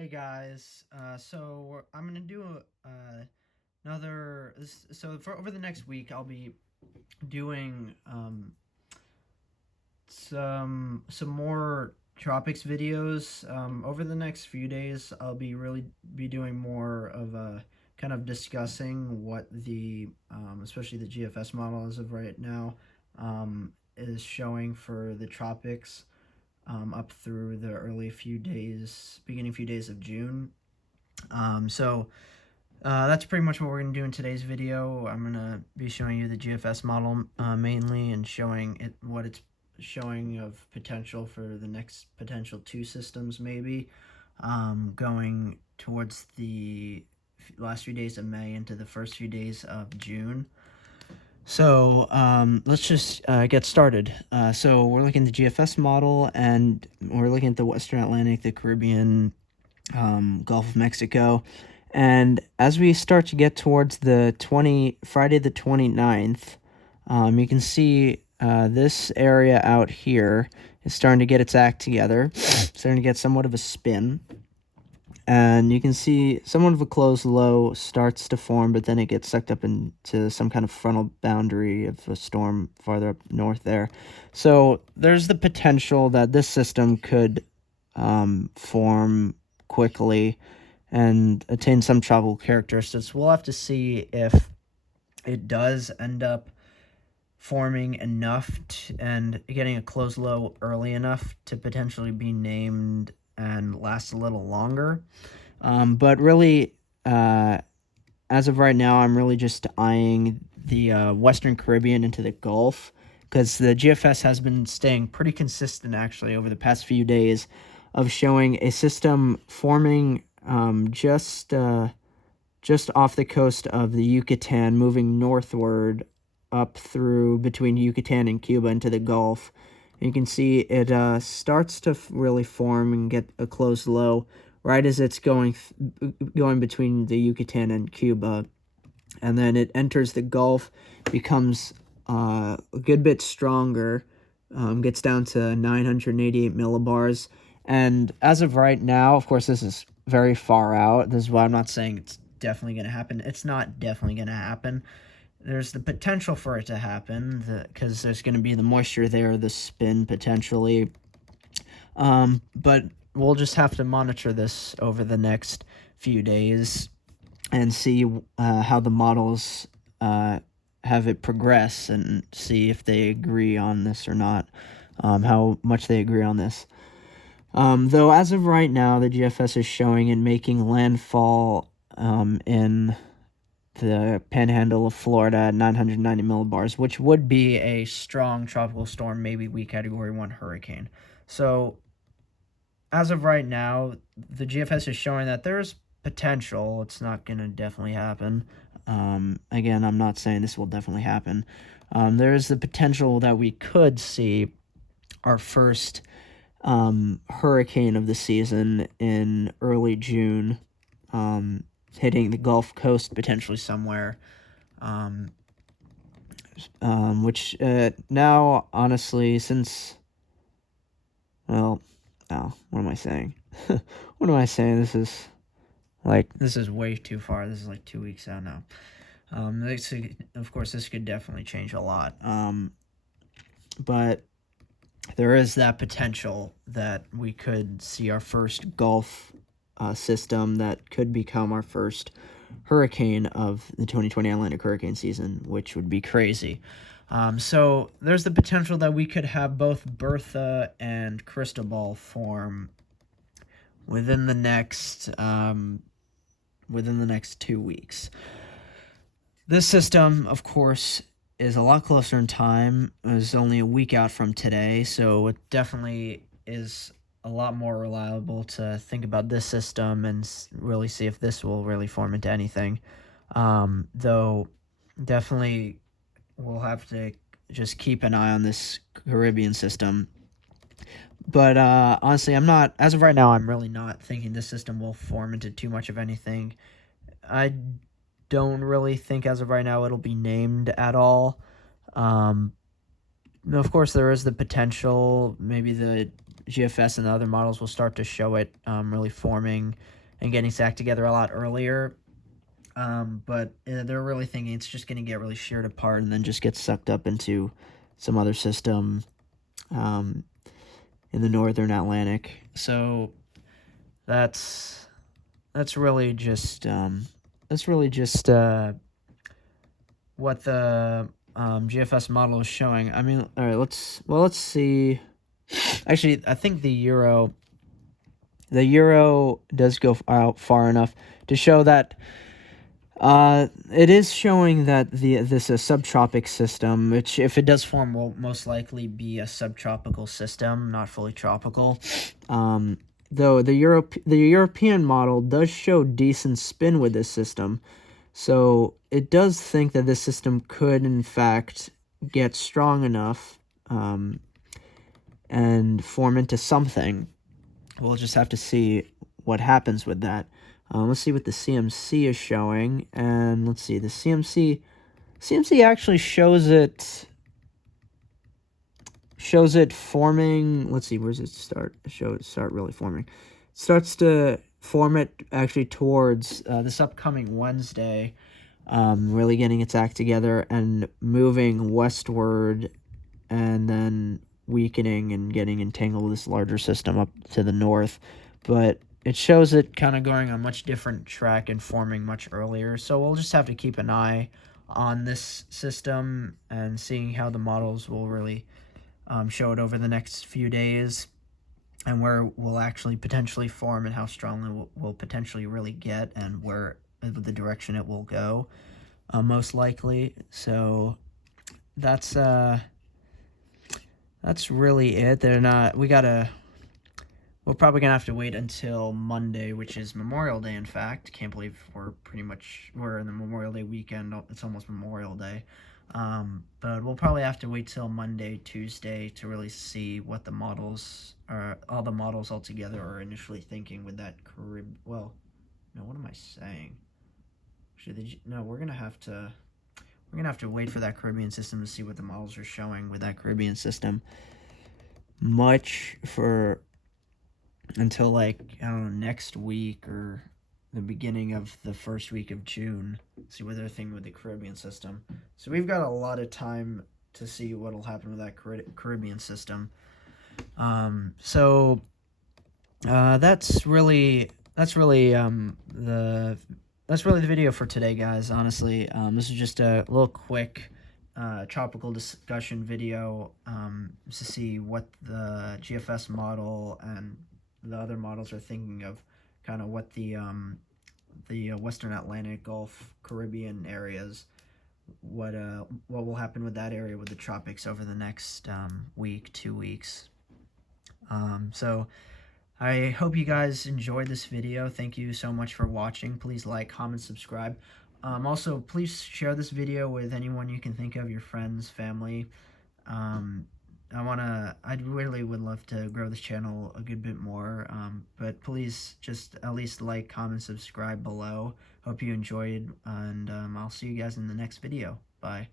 Hey guys, I'm gonna do for over the next week. I'll be doing some more Tropics videos. Over the next few days, I'll be doing more of kind of discussing what the especially the GFS model as of right now is showing for the Tropics up through the beginning few days of June. That's pretty much what we're going to do in today's video. I'm going to be showing you the GFS model mainly and showing what it's showing of potential for the next potential two systems maybe, going towards the last few days of May into the first few days of June. Let's just get started. So we're looking at the GFS model, and we're looking at the Western Atlantic, the Caribbean, Gulf of Mexico. And as we start to get towards the Friday the 29th, you can see this area out here is starting to get its act together, starting to get somewhat of a spin. And you can see somewhat of a closed low starts to form, but then it gets sucked up into some kind of frontal boundary of a storm farther up north there. So there's the potential that this system could form quickly and attain some tropical characteristics. We'll have to see if it does end up forming enough and getting a closed low early enough to potentially be named and last a little longer. But really, as of right now, I'm really just eyeing the Western Caribbean into the Gulf, because the GFS has been staying pretty consistent actually over the past few days of showing a system forming just off the coast of the Yucatan, moving northward up through between Yucatan and Cuba into the Gulf. You can see it starts to really form and get a closed low right as it's going between the Yucatan and Cuba. And then it enters the Gulf, becomes a good bit stronger, gets down to 988 millibars. And as of right now, of course, this is very far out. This is why I'm not saying it's definitely going to happen. It's not definitely going to happen. There's the potential for it to happen because there's going to be the moisture there, the spin potentially. But we'll just have to monitor this over the next few days and see how the models have it progress and see if they agree on this or not, how much they agree on this. Though as of right now, the GFS is showing it making landfall in the panhandle of Florida at 990 millibars, which would be a strong tropical storm, maybe weak Category 1 hurricane. So, as of right now, the GFS is showing that there's potential. It's not going to definitely happen. Again, I'm not saying this will definitely happen. There is the potential that we could see our first hurricane of the season in early June, hitting the Gulf Coast potentially somewhere, which now, honestly, what am I saying? What am I saying? This is way too far. This is like 2 weeks out now. Of course, this could definitely change a lot. But there is that potential that we could see our first Gulf system that could become our first hurricane of the 2020 Atlantic hurricane season, which would be crazy. So there's the potential that we could have both Bertha and Cristobal form within the next 2 weeks. This system, of course, is a lot closer in time. It was only a week out from today, so it definitely is a lot more reliable to think about this system and really see if this will really form into anything. Though, definitely we'll have to just keep an eye on this Caribbean system. But honestly, as of right now, I'm really not thinking this system will form into too much of anything. I don't really think as of right now it'll be named at all. Of course, there is the potential, maybe the GFS and the other models will start to show it really forming and getting stacked together a lot earlier. But they're really thinking it's just going to get really sheared apart and then just get sucked up into some other system in the northern Atlantic. So that's really just what the GFS model is showing. I mean, all right, let's see. Actually, I think the Euro does go out far enough to show that it is showing that this is a subtropic system, which if it does form will most likely be a subtropical system, not fully tropical. Though the European model does show decent spin with this system, so it does think that this system could in fact get strong enough and form into something. We'll just have to see what happens with that. Let's see what the CMC is showing, and let's see, the CMC actually shows it forming. Let's see, where does it start? Start really forming. It starts to form it actually towards this upcoming Wednesday, really getting its act together and moving westward, and then weakening and getting entangled with this larger system up to the north. But it shows it kind of going on a much different track and forming much earlier. So we'll just have to keep an eye on this system and seeing how the models will really show it over the next few days, and where we'll actually potentially form and how strongly we'll potentially really get, and where the direction it will go, most likely. So that's really it. We're probably gonna have to wait until Monday, which is Memorial Day. In fact, can't believe we're in the Memorial Day weekend. It's almost Memorial Day. But we'll probably have to wait till Monday, Tuesday to really see what the models are, all the models altogether are initially thinking with that well, no, what am I saying? Actually, no, we're gonna have to wait for that Caribbean system to see what the models are showing with that Caribbean system. Until like, I don't know, next week or the beginning of the first week of June, see what they're thinking with the Caribbean system. So we've got a lot of time to see what'll happen with that Caribbean system. So that's really the video for today, guys. Honestly, this is just a little quick tropical discussion video to see what the GFS model and the other models are thinking of, kind of what the Western Atlantic, Gulf, Caribbean areas, what will happen with that area with the tropics over the next week, 2 weeks. So I hope you guys enjoyed this video. Thank you so much for watching. Please like, comment, subscribe. Also, please share this video with anyone you can think of, your friends, family. I really would love to grow this channel a good bit more, but please just at least like, comment, subscribe below. Hope you enjoyed, and I'll see you guys in the next video. Bye.